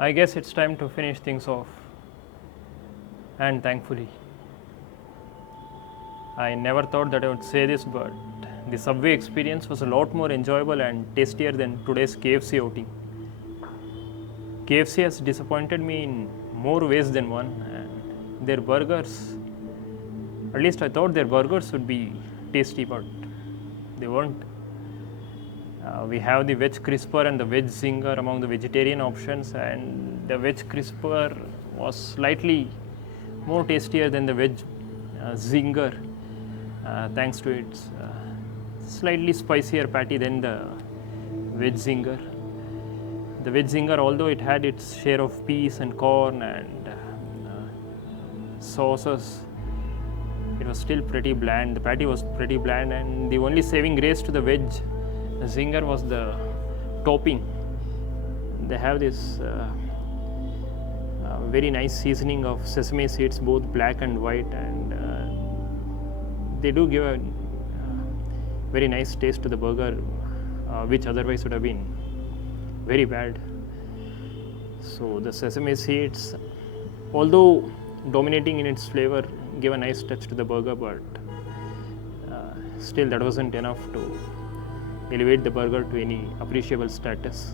I guess it's time to finish things off. And thankfully, I never thought that I would say this, but the Subway experience was a lot more enjoyable and tastier than today's KFC outing. KFC has disappointed me in more ways than one, and their burgers, at least I thought their burgers would be tasty, but they weren't. We have the veg crisper and the veg zinger among the vegetarian options, and the veg crisper was slightly more tastier than the veg zinger, thanks to its slightly spicier patty than the veg zinger. The veg zinger, although it had its share of peas and corn and sauces, it was still pretty bland. The patty was pretty bland, and the only saving grace to the veg zinger was the topping. They have this very nice seasoning of sesame seeds, both black and white, and they do give a very nice taste to the burger, which otherwise would have been very bad. So the sesame seeds, although dominating in its flavor, give a nice touch to the burger, but still that wasn't enough to elevate the burger to any appreciable status.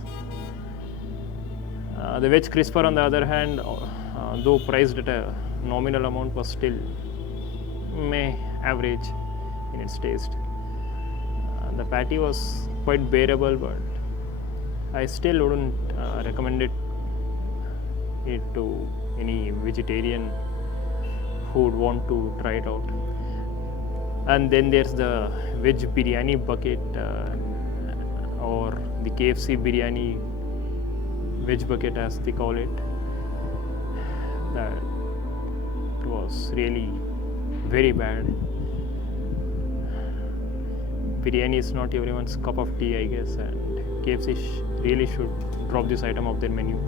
The veg crisper, on the other hand, though priced at a nominal amount, was still average in its taste. The patty was quite bearable, but I still wouldn't recommend it to any vegetarian who would want to try it out. And then there's the veg biryani bucket, or the KFC biryani veg bucket as they call it. That was really very bad. Biryani is not everyone's cup of tea, I guess, and KFC really should drop this item off their menu.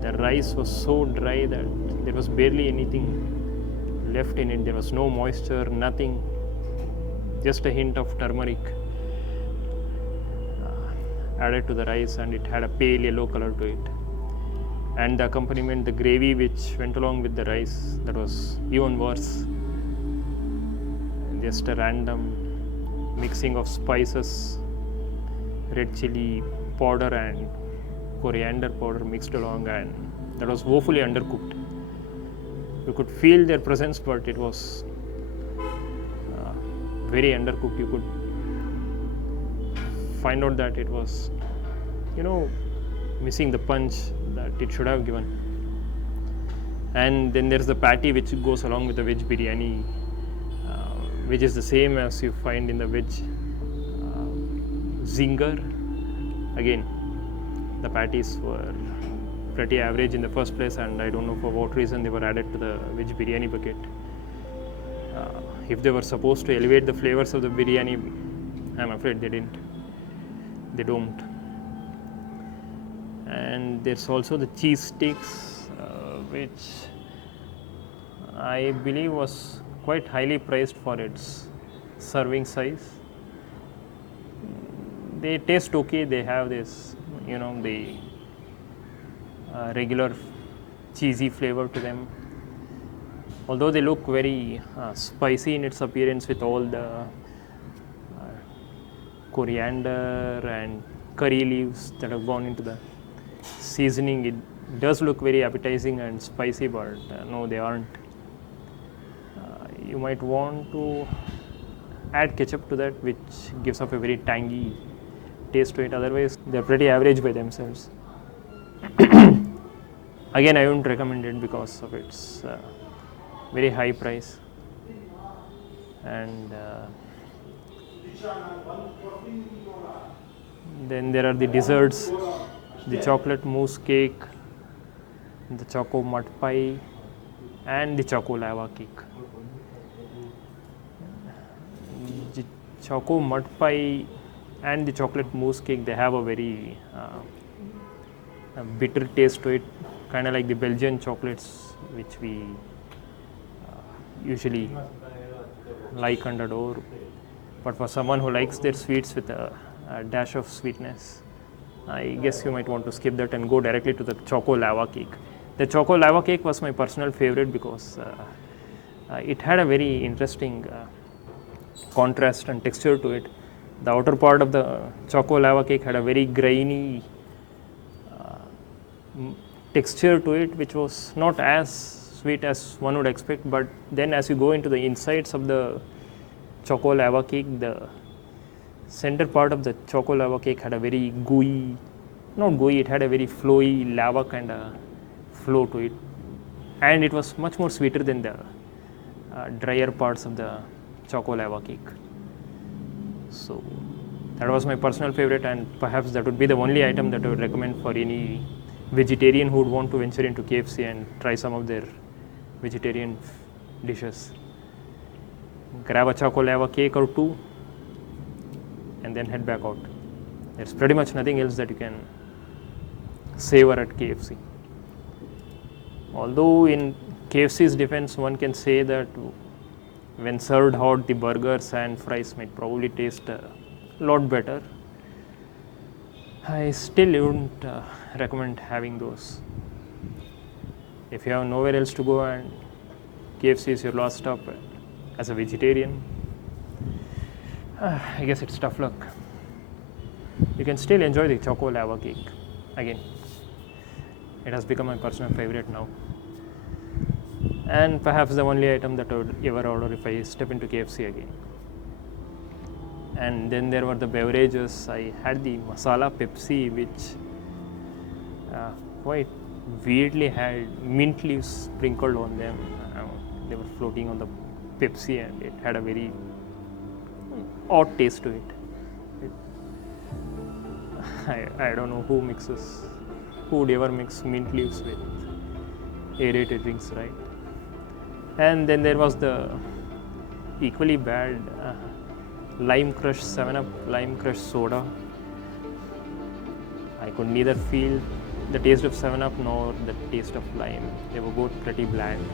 The rice was so dry that there was barely anything left in it. There was no moisture, nothing, just a hint of turmeric added to the rice, and it had a pale yellow color to it. And the accompaniment, the gravy which went along with the rice, that was even worse. Just a random mixing of spices, red chili powder and coriander powder mixed along, and that was woefully undercooked. You could feel their presence, but it was very undercooked. You could find out that it was, missing the punch that it should have given. And then there's the patty which goes along with the veg biryani, which is the same as you find in the veg zinger. Again, the patties were pretty average in the first place, and I don't know for what reason they were added to the veg biryani bucket. If they were supposed to elevate the flavors of the biryani, I'm afraid they didn't. They don't. And there's also the cheese sticks, which I believe was quite highly priced for its serving size. They taste okay. They have this, the regular cheesy flavor to them. Although they look very spicy in its appearance with all the coriander and curry leaves that have gone into the seasoning, it does look very appetizing and spicy, but no, they aren't. You might want to add ketchup to that, which gives off a very tangy taste to it. Otherwise, they're pretty average by themselves. Again, I wouldn't recommend it because of its very high price. And then there are the desserts, the chocolate mousse cake, the choco mud pie, and the choco lava cake. The choco mud pie and the chocolate mousse cake, they have a very bitter taste to it, kind of like the Belgian chocolates, which we usually like and adore. But for someone who likes their sweets with a dash of sweetness, I guess you might want to skip that and go directly to the choco lava cake. The choco lava cake was my personal favorite because it had a very interesting contrast and texture to it. The outer part of the choco lava cake had a very grainy texture to it, which was not as sweet as one would expect. But then, as you go into the insides of the choco lava cake, the center part of the choco lava cake had a very gooey, not gooey, it had a very flowy lava kind of flow to it, and it was much more sweeter than the drier parts of the choco lava cake. So that was my personal favorite, and perhaps that would be the only item that I would recommend for any vegetarian who would want to venture into KFC and try some of their vegetarian dishes. Grab a choco lava cake or two and then head back out. There's pretty much nothing else that you can savor at KFC. Although in KFC's defense, one can say that when served hot, the burgers and fries might probably taste a lot better. I still wouldn't recommend having those. If you have nowhere else to go and KFC is your last stop as a vegetarian, I guess it's tough luck. You can still enjoy the choco lava cake. Again, it has become my personal favorite now, and perhaps the only item that I would ever order if I step into KFC again. And then there were the beverages. I had the masala Pepsi, which quite weirdly had mint leaves sprinkled on them. They were floating on the Pepsi, and it had a very odd taste to it. I don't know who would ever mix mint leaves with aerated drinks, right? And then there was the equally bad Lime Crush 7-Up Lime Crush soda. I could neither feel the taste of 7-Up nor the taste of lime. They were both pretty bland.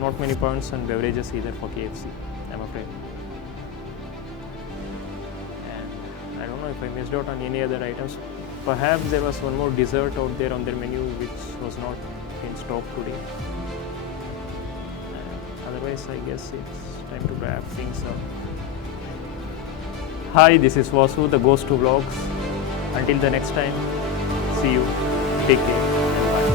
Not many points on beverages either for KFC, I'm afraid. And I don't know if I missed out on any other items. Perhaps there was one more dessert out there on their menu which was not in stock today. Otherwise, I guess it's time to wrap things up. Hi, this is Vasu, the Ghost to Vlogs. Until the next time, see you, take care, and bye.